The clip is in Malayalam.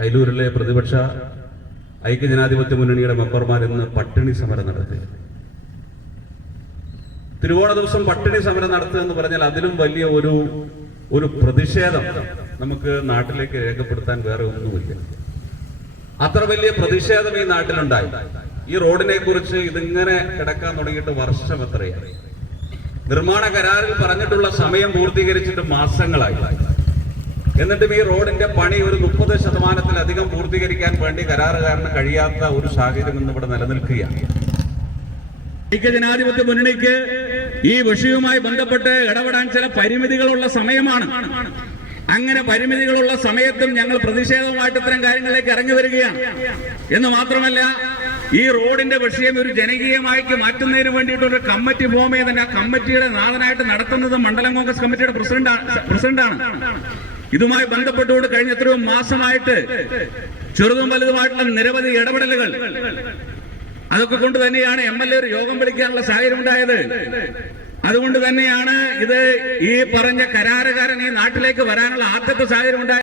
അയലൂരിലെ പ്രതിപക്ഷ ഐക്യജനാധിപത്യ മുന്നണിയുടെ മെമ്പർമാർ ഇന്ന് പട്ടിണി സമരം നടത്തി. തിരുവോണ ദിവസം പട്ടിണി സമരം നടത്തുക എന്ന് പറഞ്ഞാൽ അതിലും വലിയ ഒരു ഒരു പ്രതിഷേധം നമുക്ക് നാട്ടിലേക്ക് രേഖപ്പെടുത്താൻ വേറെ ഒന്നുമില്ല. അത്ര വലിയ പ്രതിഷേധം ഈ നാട്ടിലുണ്ടായി. ഈ റോഡിനെ കുറിച്ച് ഇതിങ്ങനെ കിടക്കാൻ തുടങ്ങിയിട്ട് വർഷം എത്രയായി? നിർമ്മാണ കരാറിൽ പറഞ്ഞിട്ടുള്ള സമയം പൂർത്തീകരിച്ചിട്ട് മാസങ്ങളായി. എന്നിട്ടും ഈ റോഡിന്റെ പണി ഒരു മുപ്പത് ശതമാനത്തിലധികം പൂർത്തീകരിക്കാൻ വേണ്ടി കരാറുകാരന് കഴിയാത്ത ഒരു സാഹചര്യം ഇന്ന് ഇവിടെ നിലനിൽക്കുകയാണ് ഐക്യജനാധിപത്യ മുന്നണിക്ക് ഈ വിഷയവുമായി ബന്ധപ്പെട്ട് ഇടപെടാൻ ചില പരിമിതികളുള്ള സമയമാണ്. അങ്ങനെ പരിമിതികളുള്ള സമയത്തും ഞങ്ങൾ പ്രതിഷേധവുമായിട്ട് ഇത്തരം കാര്യങ്ങളിലേക്ക് ഇറങ്ങി വരികയാണ്. എന്ന് മാത്രമല്ല ഈ റോഡിന്റെ വിഷയം ഒരു ജനകീയമായിട്ട് മാറ്റുന്നതിന് വേണ്ടിയിട്ട് ഒരു കമ്മിറ്റി ഫോം ചെയ്ത് ആ കമ്മിറ്റിയുടെ നാഥനായിട്ട് നടത്തുന്നത് മണ്ഡലം കോൺഗ്രസ് കമ്മിറ്റിയുടെ പ്രസിഡന്റ് പ്രസിഡന്റാണ്. ഇതുമായി ബന്ധപ്പെട്ടുകൊണ്ട് കഴിഞ്ഞ എത്രയോ മാസമായിട്ട് ചെറുതും വലുതുമായിട്ടുള്ള നിരവധി ഇടപെടലുകൾ. അതൊക്കെ കൊണ്ട് തന്നെയാണ് എം എൽ എ ഒരു യോഗം വിളിക്കാനുള്ള സാഹചര്യം ഉണ്ടായത്. അതുകൊണ്ട് തന്നെയാണ് ഇത് ഈ പറഞ്ഞ കരാറുകാരൻ ഈ നാട്ടിലേക്ക് വരാനുള്ള ആദ്യത്തെ സാഹചര്യം ഉണ്ടായത്.